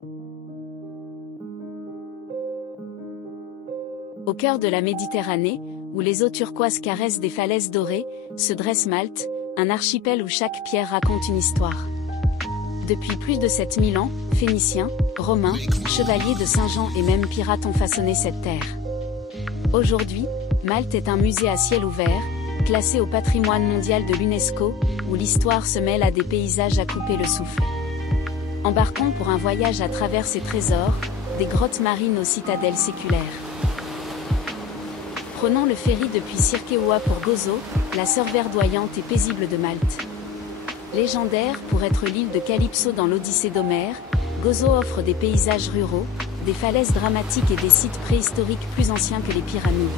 Au cœur de la Méditerranée, où les eaux turquoises caressent des falaises dorées, se dresse Malte, un archipel où chaque pierre raconte une histoire. Depuis plus de 7000 ans, Phéniciens, Romains, chevaliers de Saint-Jean et même pirates ont façonné cette terre. Aujourd'hui, Malte est un musée à ciel ouvert, classé au patrimoine mondial de l'UNESCO, où l'histoire se mêle à des paysages à couper le souffle. Embarquons pour un voyage à travers ses trésors, des grottes marines aux citadelles séculaires. Prenons le ferry depuis Sirkeoua pour Gozo, la sœur verdoyante et paisible de Malte. Légendaire pour être l'île de Calypso dans l'Odyssée d'Homère, Gozo offre des paysages ruraux, des falaises dramatiques et des sites préhistoriques plus anciens que les pyramides.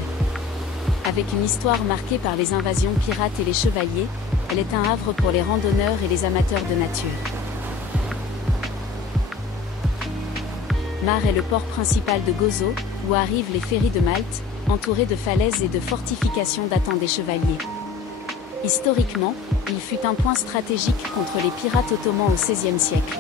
Avec une histoire marquée par les invasions pirates et les chevaliers, elle est un havre pour les randonneurs et les amateurs de nature. Mar est le port principal de Gozo, où arrivent les ferries de Malte, entourés de falaises et de fortifications datant des chevaliers. Historiquement, il fut un point stratégique contre les pirates ottomans au XVIe siècle.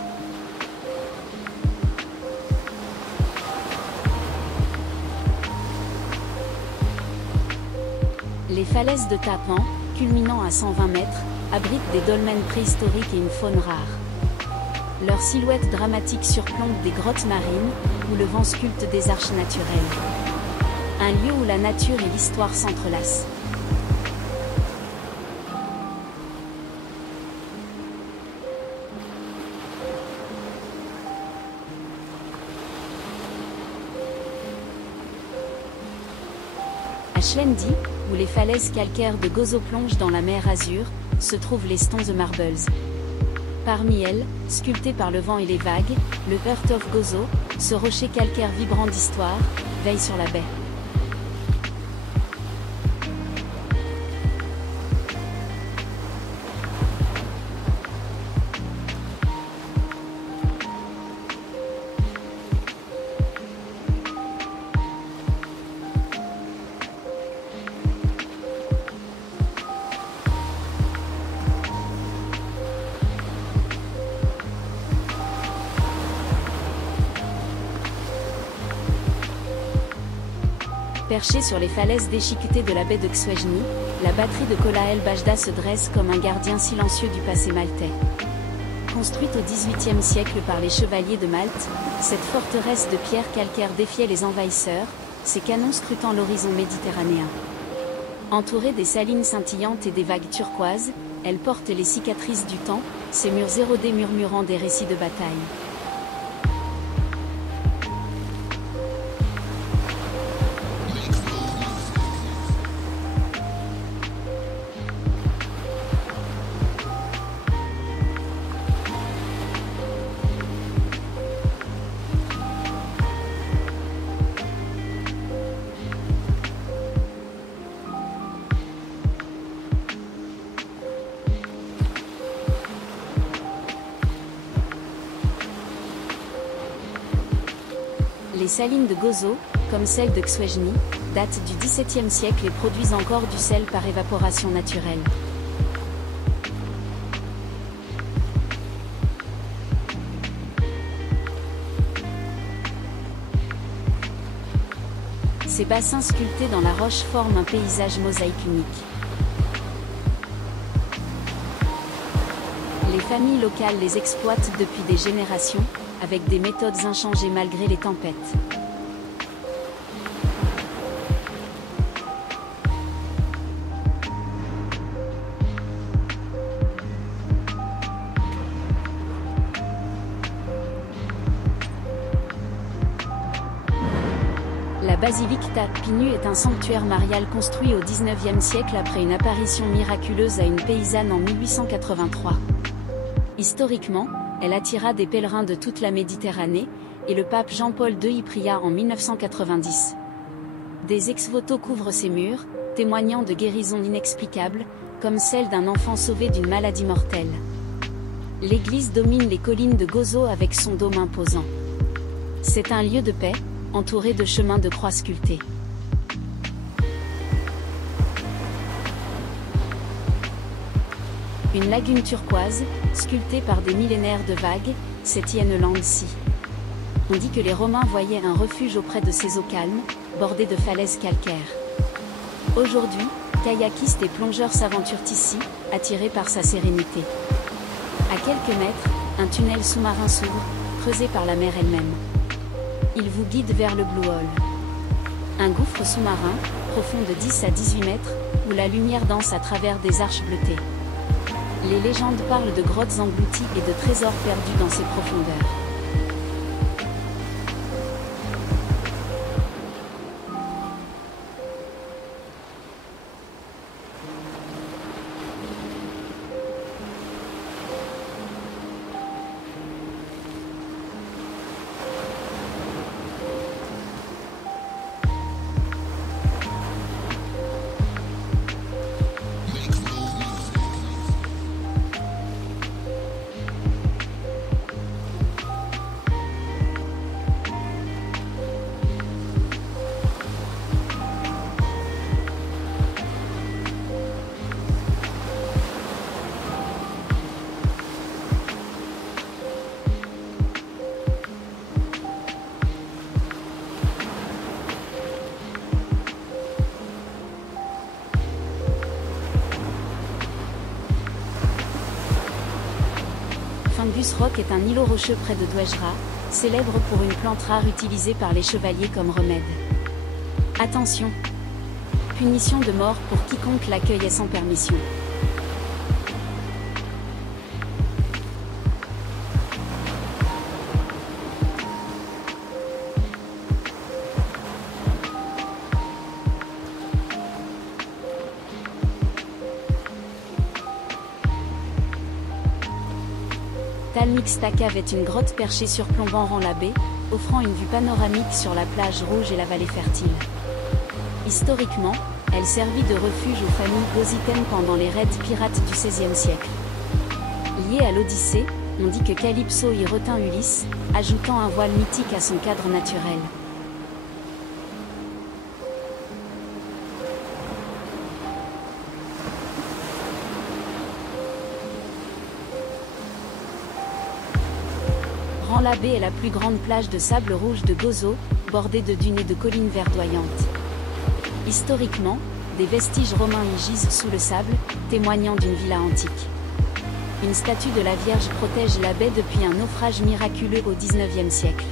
Les falaises de Tapan, culminant à 120 mètres, abritent des dolmens préhistoriques et une faune rare. Leur silhouette dramatique surplombe des grottes marines, où le vent sculpte des arches naturelles. Un lieu où la nature et l'histoire s'entrelacent. À Schwendi, où les falaises calcaires de Gozo plongent dans la mer Azur, se trouvent les Stones Marbles. Parmi elles, sculpté par le vent et les vagues, le Heart of Gozo, ce rocher calcaire vibrant d'histoire, veille sur la baie. Perchée sur les falaises déchiquetées de la baie de Xwejni, la batterie de Kola El Bajda se dresse comme un gardien silencieux du passé maltais. Construite au XVIIIe siècle par les chevaliers de Malte, cette forteresse de pierre calcaire défiait les envahisseurs, ses canons scrutant l'horizon méditerranéen. Entourée des salines scintillantes et des vagues turquoises, elle porte les cicatrices du temps, ses murs érodés murmurant des récits de bataille. Les salines de Gozo, comme celles de Xwejni, datent du XVIIe siècle et produisent encore du sel par évaporation naturelle. Ces bassins sculptés dans la roche forment un paysage mosaïque unique. Les familles locales les exploitent depuis des générations, avec des méthodes inchangées malgré les tempêtes. La basilique Tapinu est un sanctuaire marial construit au XIXe siècle après une apparition miraculeuse à une paysanne en 1883. Historiquement, elle attira des pèlerins de toute la Méditerranée, et le pape Jean-Paul II y pria en 1990. Des ex-voto couvrent ses murs, témoignant de guérisons inexplicables, comme celle d'un enfant sauvé d'une maladie mortelle. L'église domine les collines de Gozo avec son dôme imposant. C'est un lieu de paix, entouré de chemins de croix sculptés. Une lagune turquoise, sculptée par des millénaires de vagues, c'est Tienneland Sea. on dit que les Romains voyaient un refuge auprès de ces eaux calmes, bordées de falaises calcaires. Aujourd'hui, kayakistes et plongeurs s'aventurent ici, attirés par sa sérénité. À quelques mètres, un tunnel sous-marin s'ouvre, creusé par la mer elle-même. Il vous guide vers le Blue Hole. Un gouffre sous-marin, profond de 10 à 18 mètres, où la lumière danse à travers des arches bleutées. Les légendes parlent de grottes englouties et de trésors perdus dans ces profondeurs. Fungus Rock est un îlot rocheux près de Dwejra, célèbre pour une plante rare utilisée par les chevaliers comme remède. Attention! Punition de mort pour quiconque l'accueille sans permission. Talmixta Cave est une grotte perchée surplombant la baie, offrant une vue panoramique sur la plage rouge et la vallée fertile. Historiquement, elle servit de refuge aux familles Gositen pendant les raids pirates du XVIe siècle. Lié à l'Odyssée, on dit que Calypso y retint Ulysse, ajoutant un voile mythique à son cadre naturel. La baie est la plus grande plage de sable rouge de Gozo, bordée de dunes et de collines verdoyantes. Historiquement, des vestiges romains y gisent sous le sable, témoignant d'une villa antique. Une statue de la Vierge protège la baie depuis un naufrage miraculeux au XIXe siècle.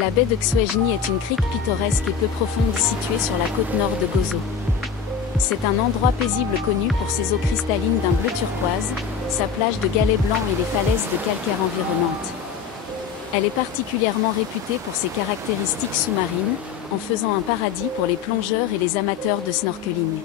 La baie de Xwejny est une crique pittoresque et peu profonde située sur la côte nord de Gozo. C'est un endroit paisible connu pour ses eaux cristallines d'un bleu turquoise, sa plage de galets blancs et les falaises de calcaire environnantes. Elle est particulièrement réputée pour ses caractéristiques sous-marines, en faisant un paradis pour les plongeurs et les amateurs de snorkeling.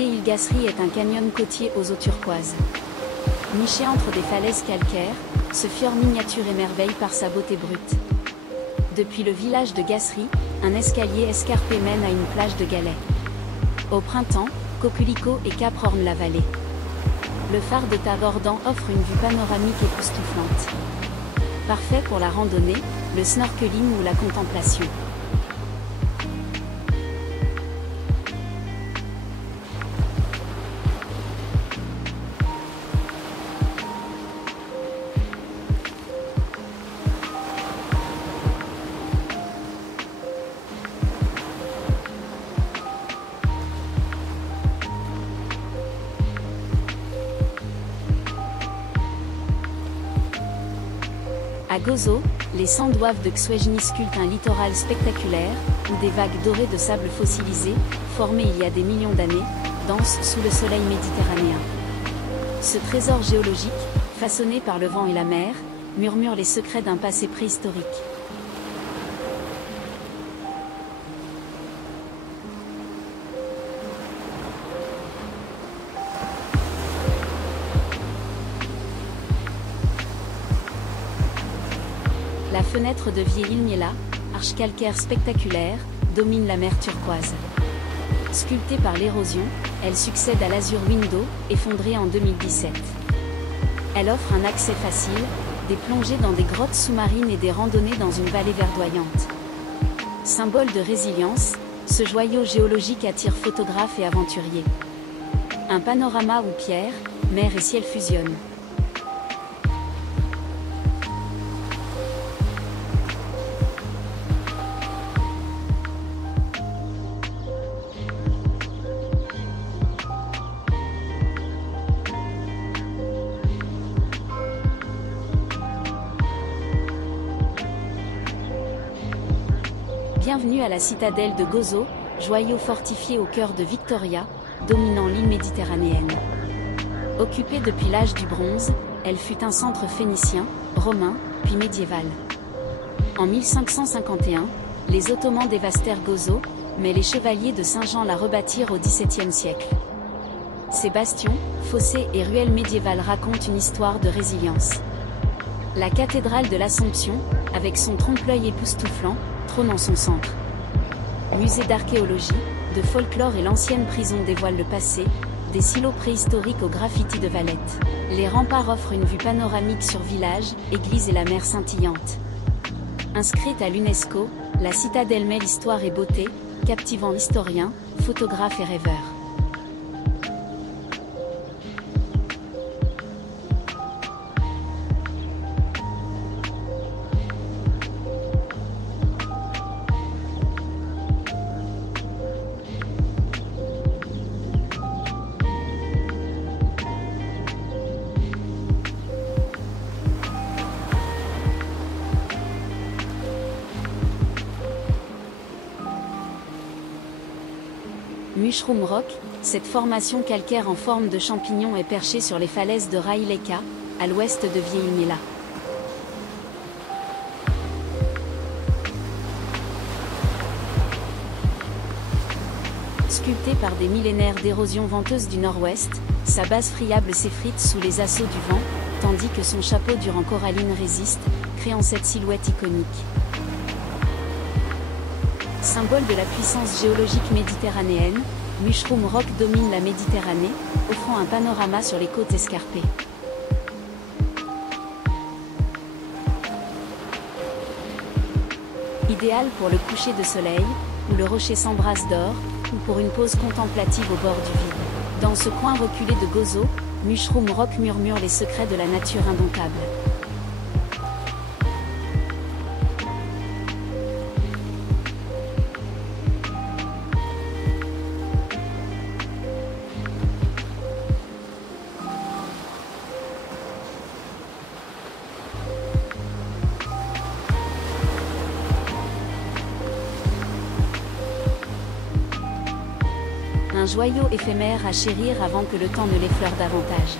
Vieille-Île-Gasserie est un canyon côtier aux eaux turquoises. Niché entre des falaises calcaires, ce fjord miniature émerveille par sa beauté brute. Depuis le village de Gasserie, un escalier escarpé mène à une plage de galets. Au printemps, Coquelicot et Cap ornent la vallée. Le phare de Tabordant offre une vue panoramique époustouflante. Parfait pour la randonnée, le snorkeling ou la contemplation. À Gozo, les Sandouaves de Xwejny sculptent un littoral spectaculaire, où des vagues dorées de sable fossilisé, formées il y a des millions d'années, dansent sous le soleil méditerranéen. Ce trésor géologique, façonné par le vent et la mer, murmure les secrets d'un passé préhistorique. La fenêtre de Vieilmiela, arche calcaire spectaculaire, domine la mer turquoise. Sculptée par l'érosion, elle succède à l'Azur Window, effondrée en 2017. Elle offre un accès facile, des plongées dans des grottes sous-marines et des randonnées dans une vallée verdoyante. Symbole de résilience, ce joyau géologique attire photographes et aventuriers. Un panorama où pierre, mer et ciel fusionnent. Bienvenue à la citadelle de Gozo, joyau fortifié au cœur de Victoria, dominant l'île méditerranéenne. Occupée depuis l'âge du bronze, elle fut un centre phénicien, romain, puis médiéval. En 1551, les Ottomans dévastèrent Gozo, mais les chevaliers de Saint-Jean la rebâtirent au XVIIe siècle. Ces bastions, fossés et ruelles médiévales racontent une histoire de résilience. La cathédrale de l'Assomption, avec son trompe-l'œil époustouflant, trône en son centre. Musée d'archéologie, de folklore et l'ancienne prison dévoilent le passé, des silos préhistoriques aux graffitis de Valette. Les remparts offrent une vue panoramique sur village, église et la mer scintillante. Inscrite à l'UNESCO, la citadelle mêle histoire et beauté, captivant historiens, photographes et rêveurs. Mushroom Rock, cette formation calcaire en forme de champignon est perchée sur les falaises de Raileka, à l'ouest de Vieilmiela. Sculptée par des millénaires d'érosion venteuse du nord-ouest, sa base friable s'effrite sous les assauts du vent, tandis que son chapeau dur en coralline résiste, créant cette silhouette iconique. Symbole de la puissance géologique méditerranéenne, Mushroom Rock domine la Méditerranée, offrant un panorama sur les côtes escarpées. Idéal pour le coucher de soleil, où le rocher s'embrasse d'or, ou pour une pause contemplative au bord du vide. Dans ce coin reculé de Gozo, Mushroom Rock murmure les secrets de la nature indomptable. Un joyau éphémère à chérir avant que le temps ne l'effleure davantage.